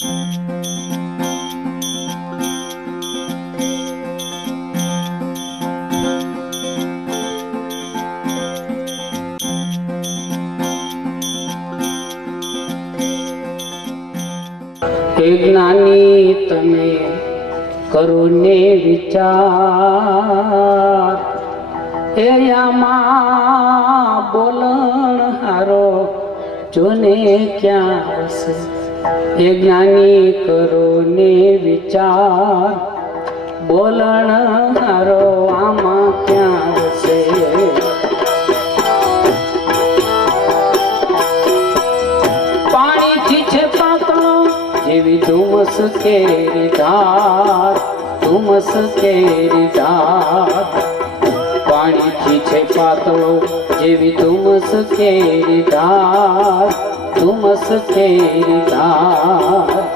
જ્ઞાની તમે કરો ને વિચાર. એ બોલણ હારો જોને ક્યાં હશે? હે જ્ઞાની કરો ને વિચાર, બોલણ હારો આમાં ક્યાં હશે? પાણીથી છે પાતળો જેવી ધુમસ કેરી ધાર ધુમસ કેરી ધાર. પાણીથી છે પાતળો જેવી ધુમસ કેરી ધાર ધુમસ કેરી ધાર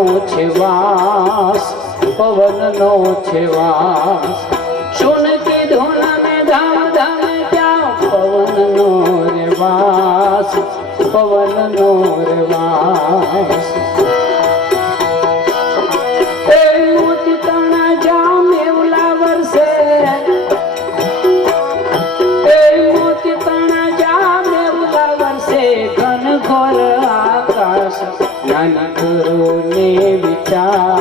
નો છે વાસ પવન નો છે વાસ. સુન કી ધૂન મે ધામ ધામ ક્યાં પવન રે વાસ પવન રે વાસ. વિચાર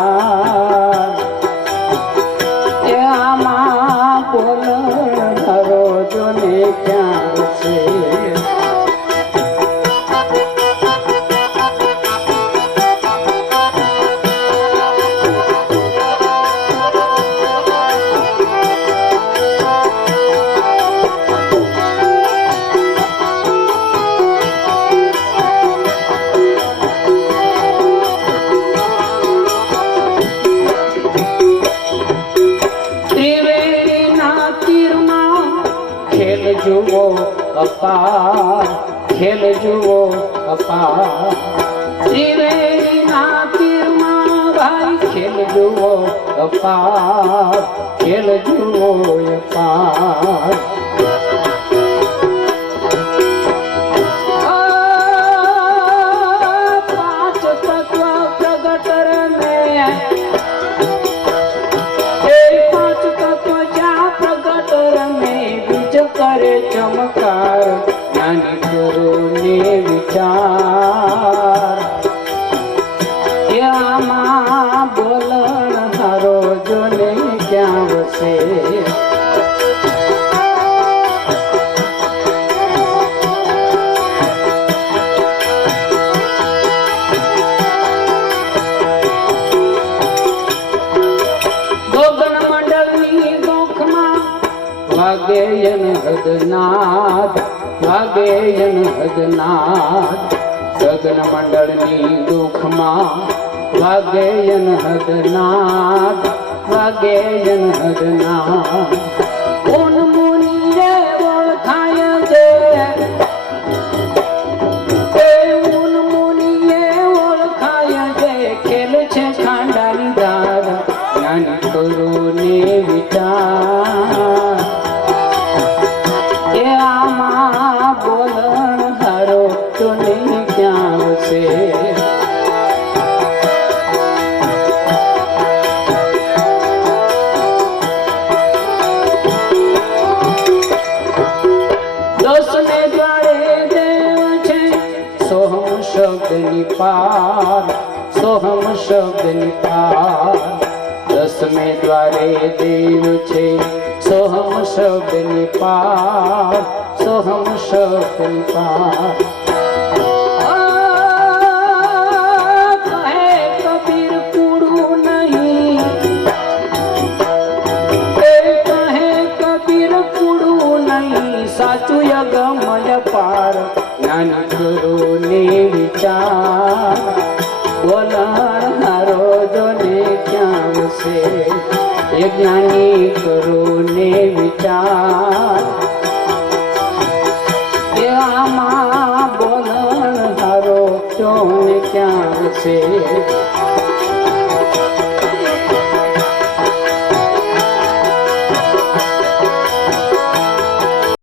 જુઓ અપા ખેલ જુઓ અપા ત્રિવેણીના તીરમાં ભાઈ ખેલ જુઓ અપા ખેલ જુઓ અપાર ચમકાર નાની કરો ને વિચાર આમાં બોલણ હારો જોને ક્યાં વસે વાગેયન હદનાદ વાગેયન હદનાદ સગન મંડળની દુઃખમાં વાગેયન હદનાદ વાગેયન હદનાદ શબ્દની પાર, સોહમ શબ્દની પાર દસમે દ્વારે દેવ છે, સોહમ શબ્દની પાર, સોહમ શબ્દની પાર. જ્ઞાન ગુરુ ને વિચાર બોલણ હારો જોને ક્યાં છે એ જ્ઞાની ગુરુ ને વિચાર આમાં બોલણ હારો ક્યાં છે